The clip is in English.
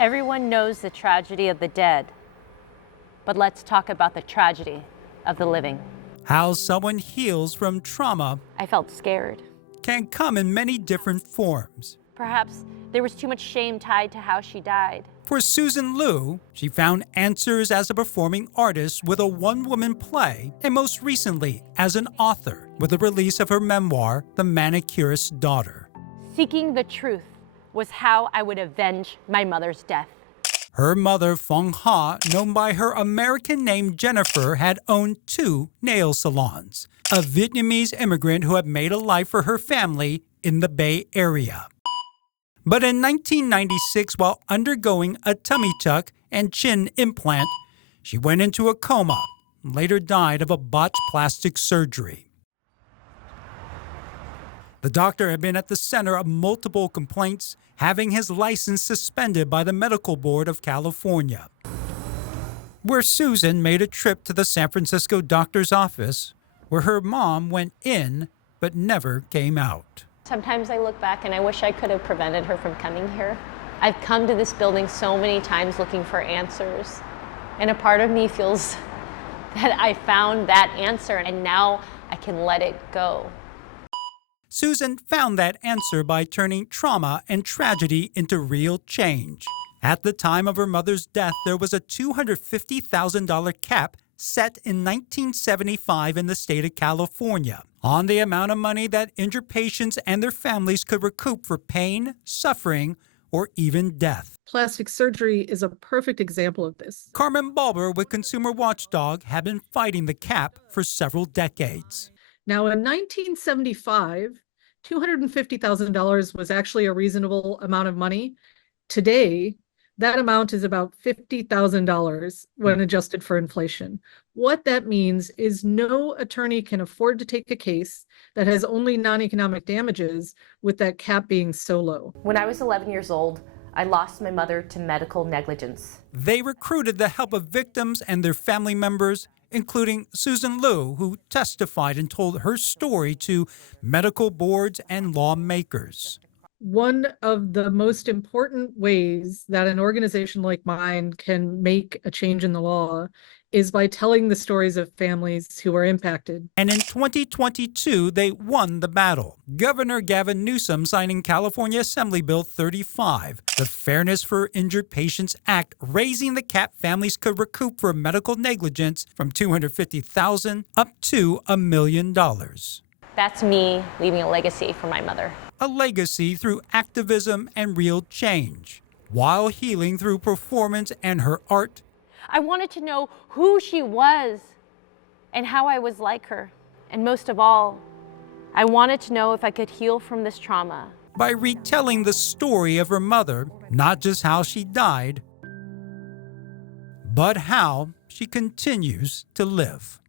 Everyone knows the tragedy of the dead, but let's talk about the tragedy of the living. How someone heals from trauma I felt scared. can come in many different forms. Perhaps there was too much shame tied to how she died. For Susan Lieu, she found answers as a performing artist with a one-woman play, and most recently as an author with the release of her memoir, The Manicurist's Daughter. Seeking the truth was how I would avenge my mother's death. Her mother, Phoung Ha, known by her American name Jennifer, had owned 2 nail salons, a Vietnamese immigrant who had made a life for her family in the Bay Area. But in 1996, while undergoing a tummy tuck and chin implant, she went into a coma and later died of a botched plastic surgery. The doctor had been at the center of multiple complaints, having his license suspended by the Medical Board of California. Where Susan made a trip to the San Francisco doctor's office, where her mom went in but never came out. Sometimes I look back and I wish I could have prevented her from coming here. I've come to this building so many times looking for answers, and a part of me feels that I found that answer and now I can let it go. Susan found that answer by turning trauma and tragedy into real change. At the time of her mother's death, there was a $250,000 cap set in 1975 in the state of California on the amount of money that injured patients and their families could recoup for pain, suffering, or even death. Plastic surgery is a perfect example of this. Carmen Balber with Consumer Watchdog had been fighting the cap for several decades. Now, in 1975, $250,000 was actually a reasonable amount of money. Today, that amount is about $50,000 when adjusted for inflation. What that means is no attorney can afford to take a case that has only non-economic damages with that cap being so low. When I was 11 years old, I lost my mother to medical negligence. They recruited the help of victims and their family members, including Susan Lieu, who testified and told her story to medical boards and lawmakers. One of the most important ways that an organization like mine can make a change in the law is by telling the stories of families who are impacted. And in 2022, they won the battle. Governor Gavin Newsom signing California Assembly Bill 35, the Fairness for Injured Patients Act, raising the cap families could recoup for medical negligence from $250,000 up to $1 million. That's me leaving a legacy for my mother. A legacy through activism and real change, while healing through performance and her art. I wanted to know who she was and how I was like her. And most of all, I wanted to know if I could heal from this trauma. By retelling the story of her mother, not just how she died, but how she continues to live.